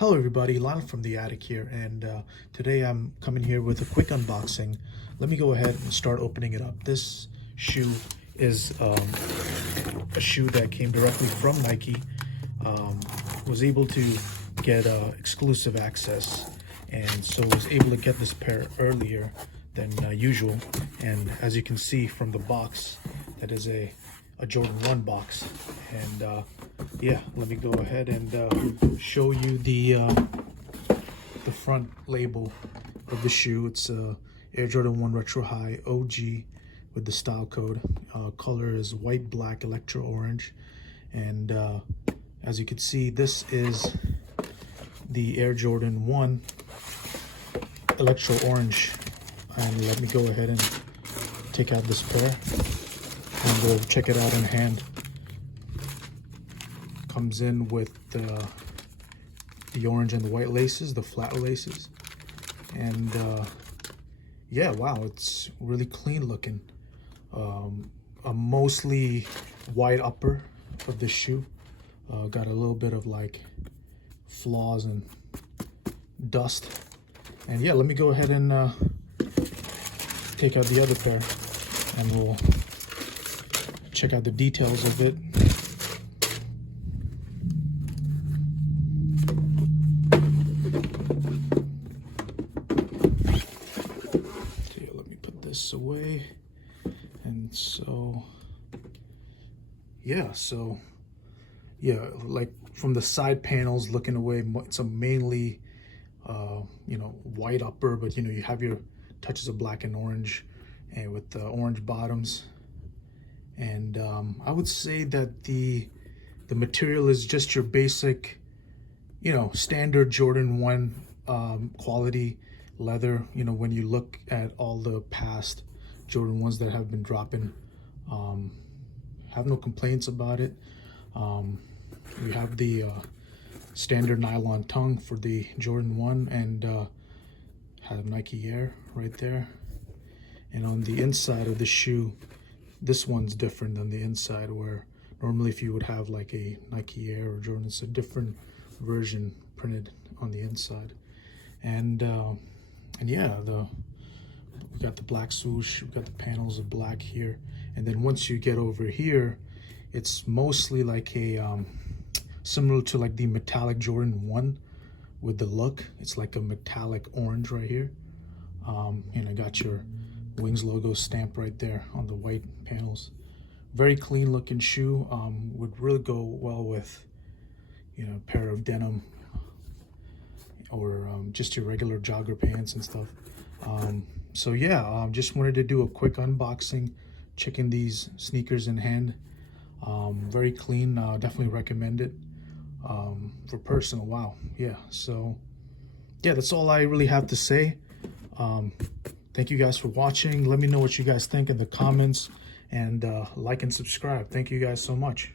Hello everybody, Lionel from the attic here, and today I'm coming here with a quick unboxing. Let me go ahead and start opening it up. This shoe is a shoe that came directly from Nike. Was able to get exclusive access, and so was able to get this pair earlier than usual. And as you can see from the box, that is a Jordan 1 box. And yeah, let me go ahead and show you the front label of the shoe. It's Air Jordan 1 Retro High OG with the style code. Color is white, black, electro orange. And as you can see, this is the Air Jordan 1 Electro Orange. And let me go ahead and take out this pair and we'll check it out in hand. Comes in with the orange and the white laces, the flat laces. And yeah, wow, it's really clean looking. A mostly white upper of this shoe. Got a little bit of like flaws and dust. And yeah, let me go ahead and take out the other pair and we'll check out the details of it. Okay, let me put this away. And so yeah, like from the side panels looking away, it's a mainly white upper, but you have your touches of black and orange, and with the orange bottoms. And I would say that the material is just your basic, standard Jordan 1 quality leather. When you look at all the past Jordan 1s that have been dropping, have no complaints about it. We have the standard nylon tongue for the Jordan 1, and have Nike Air right there. And on the inside of the shoe, this one's different than the inside, where normally if you would have like a Nike Air or Jordan, it's a different version printed on the inside. And yeah, we got the black swoosh, we got the panels of black here. And then once you get over here, it's mostly like a similar to like the metallic Jordan 1 with the look. It's like a metallic orange right here. And I got your Wings logo stamp right there on the white panels. Very clean looking shoe. Would really go well with a pair of denim or just your regular jogger pants and stuff. So yeah, just wanted to do a quick unboxing, checking these sneakers in hand. Very clean. Definitely recommend it for personal. Wow. Yeah, so yeah, that's all I really have to say. Thank you guys for watching. Let me know what you guys think in the comments, and like and subscribe. Thank you guys so much.